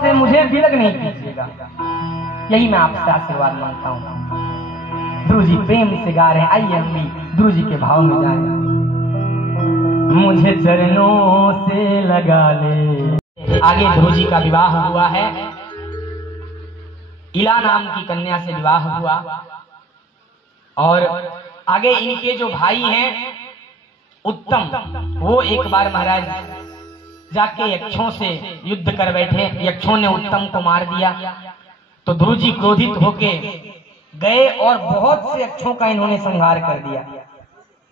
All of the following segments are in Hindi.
से मुझे विलग नहीं कीजिएगा, यही मैं आपसे आशीर्वाद मांगता हूँ। ध्रुव जी प्रेम से गा रहे हैं, आइए हम भी ध्रुव जी के भाव में जाएं। मुझे चरणों से लगा ले। आगे ध्रुव जी का विवाह हुआ है, इला नाम की कन्या से विवाह हुआ। और आगे इनके जो भाई हैं उत्तम, वो एक बार महाराज जाके यक्षों से युद्ध कर बैठे। यक्षों ने उत्तम को मार दिया तो ध्रुव जी क्रोधित होके गए और बहुत से यक्षों का इन्होंने संहार कर दिया।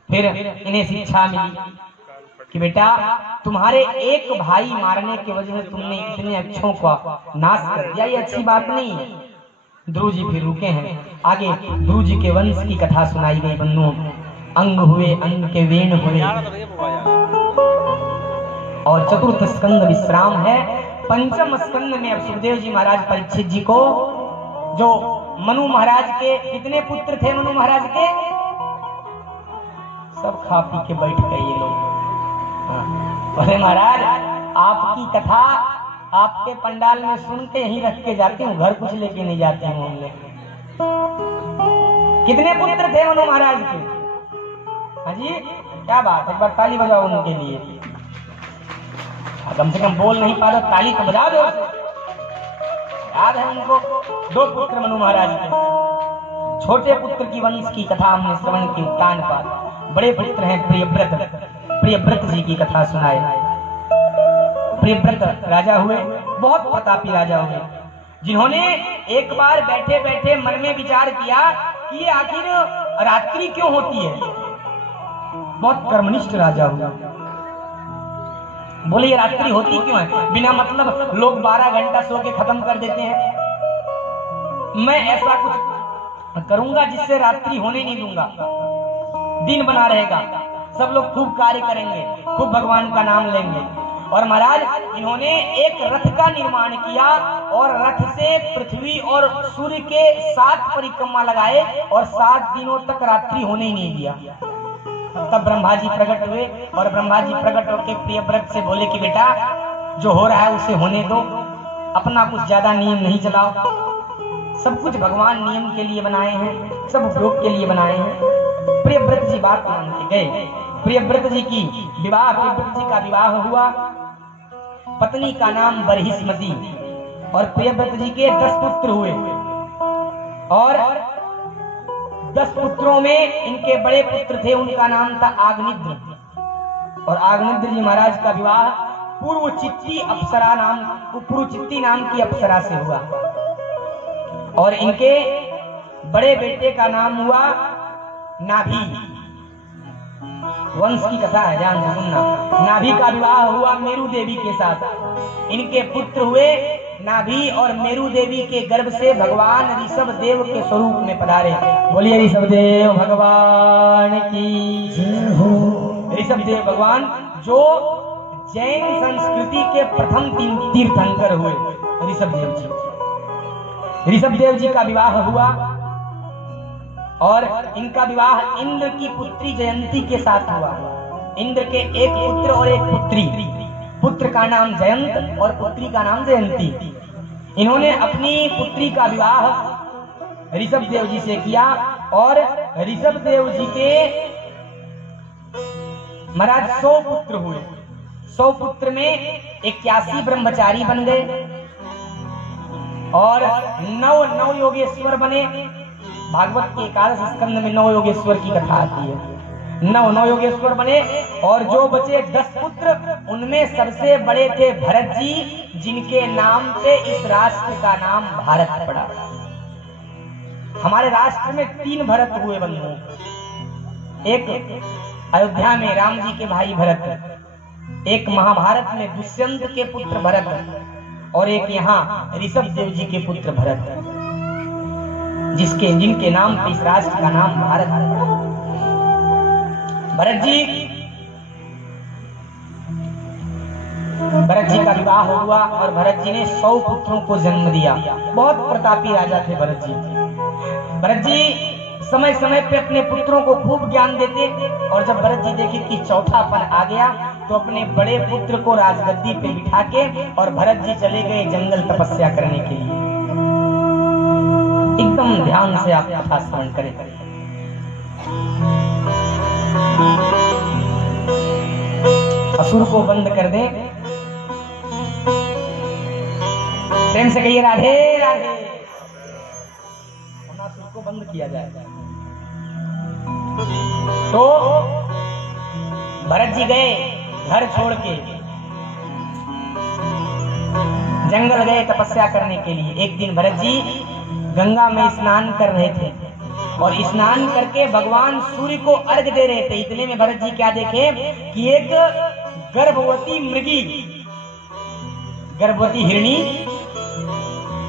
फिर इन्हें शिक्षा मिली कि बेटा तुम्हारे एक भाई मारने की वजह से तुमने इतने यक्षों का नाश कर दिया, ये अच्छी बात नहीं है। ध्रुव जी फिर रुके हैं। आगे ध्रुव जी के वंश की कथा सुनाई गई। बंधुओं, अंग हुए अंग के वेण हुए, और चतुर्थ स्कंद विश्राम है। पंचम स्कंद में अब सुखदेव जी महाराज परीक्षित जी को, जो मनु महाराज के कितने पुत्र थे, मनु महाराज के सब खा पी के बैठ गए ये लोग। बोले महाराज आपकी कथा आपके पंडाल में सुन के यहीं रख के जाती हूँ, घर कुछ लेके नहीं जाती हूँ। कितने पुत्र थे मनु महाराज के? हाँ जी, क्या बात है, एक बार ताली बजाओ उनके लिए। कम से कम बोल नहीं पा रहे, ताली तो बजा दो। याद है उनको 2 पुत्र मनु महाराज के। छोटे पुत्र की वंश की कथा हमने श्रवण की उत्तान पर। बड़े पुत्र हैं प्रियव्रत, प्रियव्रत जी की कथा सुनाए। प्रियव्रत राजा हुए, बहुत प्रतापी राजा हुए, जिन्होंने एक बार बैठे बैठे मन में विचार किया कि ये आखिर रात्रि क्यों होती है। बहुत कर्मनिष्ठ राजा हुआ। बोले ये रात्रि होती क्यों है? बिना मतलब लोग 12 घंटा सो के खत्म कर देते हैं। मैं ऐसा कुछ करूंगा जिससे रात्रि होने नहीं दूंगा, दिन बना रहेगा, सब लोग खूब कार्य करेंगे, खूब भगवान का नाम लेंगे। और महाराज इन्होंने एक रथ का निर्माण किया और रथ से पृथ्वी और सूर्य के 7 परिक्रमा लगाए और 7 दिनों तक रात्रि होने ही नहीं दिया। तब ब्रह्मा जी प्रकट हुए और ब्रह्मा जी प्रकट होकर प्रियव्रत से बोले कि बेटा जो हो रहा है उसे होने दो, अपना कुछ ज्यादा नियम नहीं चलाओ। सब कुछ भगवान नियम के लिए बनाए हैं, सब उपयोग के लिए बनाए हैं। प्रियव्रत जी बात मान के गए। प्रियव्रत जी की विवाह, प्रियव्रत जी का विवाह हुआ। पत्नी का नाम बरहिस्मती और प्रियव्रत जी के 10 पुत्र हुए। और 10 पुत्रों में इनके बड़े पुत्र थे, उनका नाम था आग्निद्र। और आग्निद्र जी महाराज का विवाह पूर्वचित्ती अप्सरा नाम, पूर्वचित्ती नाम की अप्सरा से हुआ। और इनके बड़े बेटे का नाम हुआ नाभि। वंश की कथा है, ध्यान से सुनना। नाभि का विवाह हुआ मेरु देवी के साथ। इनके पुत्र हुए नाभि और मेरु देवी के गर्भ से भगवान ऋषभ देव के स्वरूप में पधारे। बोलिए ऋषभ देव भगवान की जय हो। ऋषभ देव भगवान जो जैन संस्कृति के प्रथम तीर्थंकर हुए, ऋषभ देव जी। ऋषभ देव जी का विवाह हुआ और इनका विवाह इंद्र की पुत्री जयंती के साथ हुआ। इंद्र के एक पुत्र और एक पुत्री, पुत्र का नाम जयंत और पुत्री का नाम जयंती। इन्होंने अपनी पुत्री का विवाह ऋषभ देव जी से किया और ऋषभ देव जी के महाराज 100 पुत्र हुए। 100 पुत्र में 81 ब्रह्मचारी बन गए और 9 योगेश्वर बने। भागवत के 11 स्कंद में 9 योगेश्वर की कथा आती है। 9 योगेश्वर बने और जो बचे 10 पुत्र, उनमें सबसे बड़े थे भरत जी, जिनके नाम पे इस राष्ट्र का नाम भारत पड़ा। हमारे राष्ट्र में 3 भरत हुए बंधु। एक अयोध्या में राम जी के भाई भरत, एक महाभारत में दुष्यंत के पुत्र भरत और एक यहाँ ऋषभ देव जी के पुत्र भरत, जिनके नाम पे इस राष्ट्र का नाम भारत है। भरत जी का विवाह हुआ और भरत जी ने 100 पुत्रों को जन्म दिया। बहुत प्रतापी राजा थे भरत जी। भरत जी समय समय पे अपने पुत्रों को खूब ज्ञान देते और जब भरत जी देखे कि चौथापन आ गया तो अपने बड़े पुत्र को राजगद्दी पे बिठा के और भरत जी चले गए जंगल तपस्या करने के लिए। एकदम ध्यान से आप कथा श्रवण करें। असुर को बंद कर दें, प्रेम से कहिए राधे राधे। असुर को बंद किया जाए तो भरत जी गए घर छोड़ के जंगल गए तपस्या करने के लिए। एक दिन भरत जी गंगा में स्नान कर रहे थे और स्नान करके भगवान सूर्य को अर्घ दे रहे थे। इतने में भरत जी क्या देखे कि एक गर्भवती मृगी, गर्भवती हिरणी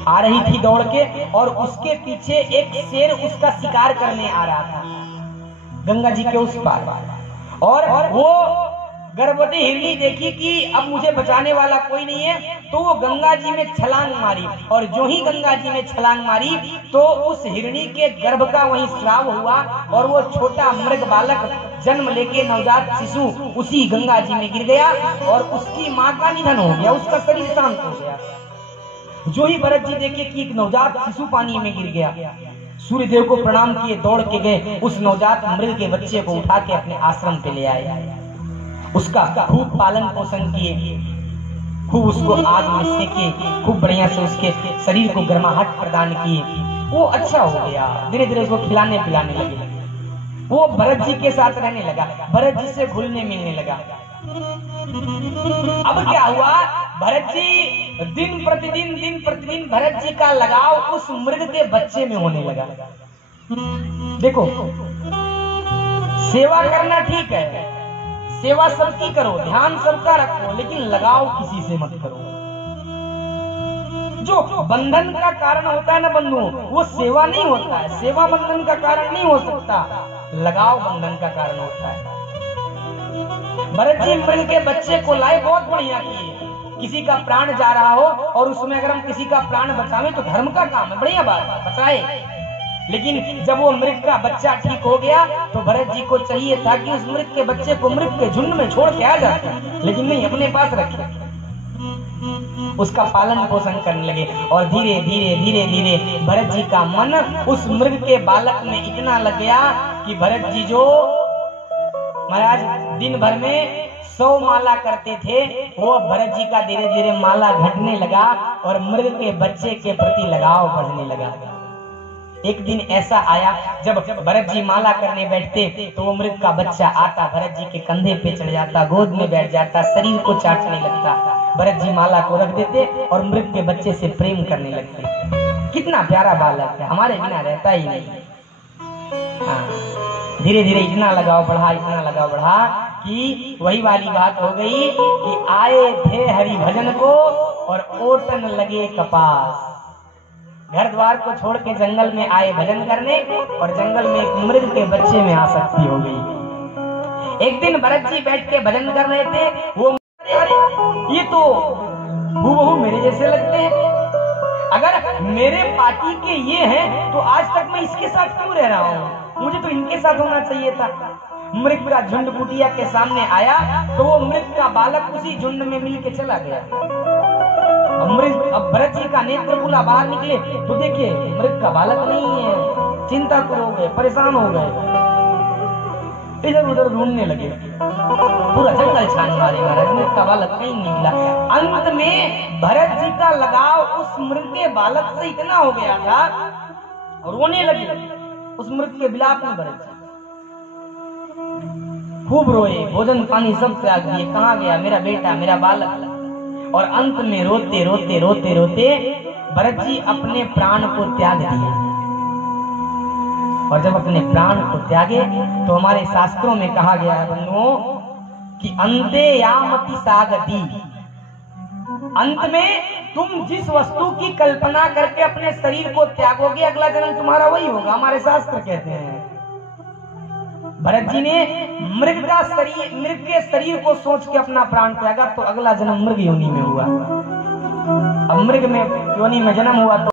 आ रही थी दौड़ के और उसके पीछे एक शेर उसका शिकार करने आ रहा था गंगा जी के उस पार। और वो गर्भवती हिरणी देखी कि अब मुझे बचाने वाला कोई नहीं है, तो वो गंगा जी में छलांग मारी। और जो ही गंगा जी में छलांग मारी तो उस हिरणी के गर्भ का वहीं स्राव हुआ और वो छोटा मृग बालक जन्म लेके नवजात शिशु उसी गंगा जी में गिर गया और उसकी माँ का निधन हो गया, उसका शरीर शांत हो गया। जो ही भरत जी देखे कि एक नवजात शिशु पानी में गिर गया, सूर्यदेव को प्रणाम किए, दौड़ के गए, उस नवजात मृग के बच्चे को उठा के अपने आश्रम पे ले आए। उसका खूब पालन पोषण किए, खूब उसको आग में सेके, खूब बढ़िया से उसके शरीर को गर्माहट प्रदान किए। वो अच्छा हो गया, धीरे धीरे उसको खिलाने पिलाने लगे। वो भरत जी के साथ रहने लगा, भरत जी से घुलने मिलने लगा। अब क्या हुआ, भरत जी दिन प्रतिदिन भरत जी का लगाव उस मृग के बच्चे में होने लगा। देखो, सेवा करना ठीक है, सेवा सबकी करो, ध्यान सबका रखो, लेकिन लगाव किसी से मत करो। जो बंधन का कारण होता है ना बंधुओं, वो सेवा नहीं होता है, सेवा बंधन का कारण नहीं हो सकता, लगाव बंधन का कारण होता है। भरत जी मृग के बच्चे को लाए, बहुत बढ़िया किए। किसी का प्राण जा रहा हो और उसमें अगर हम किसी का प्राण बचावें तो धर्म का काम है, बढ़िया बात, बचाए। लेकिन जब वो मृग का बच्चा ठीक हो गया तो भरत जी को चाहिए था कि उस मृग के बच्चे को मृग के झुंड में छोड़ के आ जाते, लेकिन नहीं, अपने पास रखे, उसका पालन पोषण करने लगे। और धीरे धीरे भरत जी का मन उस मृग के बालक में इतना लग गया कि भरत जी जो महाराज दिन भर में 100 माला करते थे, वो भरत जी का धीरे धीरे माला घटने लगा और मृग के बच्चे के प्रति लगाव बढ़ने लगा। एक दिन ऐसा आया जब भरत जी माला करने बैठते तो वो मृग का बच्चा आता, भरत जी के कंधे पे चढ़ जाता, गोद में बैठ जाता, शरीर को चाटने लगता। भरत जी माला को रख देते और मृग के बच्चे से प्रेम करने लगते। कितना प्यारा बालक है, हमारे बिना रहता ही नहीं। हाँ, धीरे धीरे इतना लगाव बढ़ा कि वही वाली बात हो गई कि आए थे हरि भजन को और ओटन लगे कपास। घर द्वार को छोड़ के जंगल में आए भजन करने और जंगल में एक मृग के बच्चे में आसक्ति हो गई। एक दिन भरत जी बैठ के भजन कर रहे थे, वो ये तो हूबहू मेरे जैसे लगते हैं, अगर मेरे पार्टी के ये हैं तो आज तक मैं इसके साथ क्यों रह रहा हूँ, मुझे तो इनके साथ होना चाहिए था। मृग का झुंड कुटिया के सामने आया तो वो मृग का बालक उसी झुंड में मिल के चला गया। अब भरत जी का नेत्र खुला, बाहर निकले तो देखिए मृग का बालक नहीं है, चिंताकुल हो गए, परेशान हो गए, इधर उधर ढूंढने लगे, पूरा जंगल छान मारे, मृग का बालक कहीं नहीं मिला। अंत में भरत जी का लगाव उस मृग के बालक से इतना हो गया था और रोने लगे उस मृग के विलाप में। भरत जी खूब रोए, भोजन पानी सब त्याग दिए, कहाँ गया मेरा बेटा, मेरा बालक। और अंत में रोते रोते भरत जी अपने प्राण को त्याग दिए। और जब अपने प्राण को त्यागे तो हमारे शास्त्रों में कहा गया है बंधुओं कि अंते यामति सागति, अंत में तुम जिस वस्तु की कल्पना करके अपने शरीर को त्यागोगे अगला जन्म तुम्हारा वही होगा, हमारे शास्त्र कहते हैं। भरत जी ने मृग के शरीर को सोच के अपना प्राण त्यागा तो अगला जन्म मृग योनि में हुआ। अब मृग में योनि में जन्म हुआ तो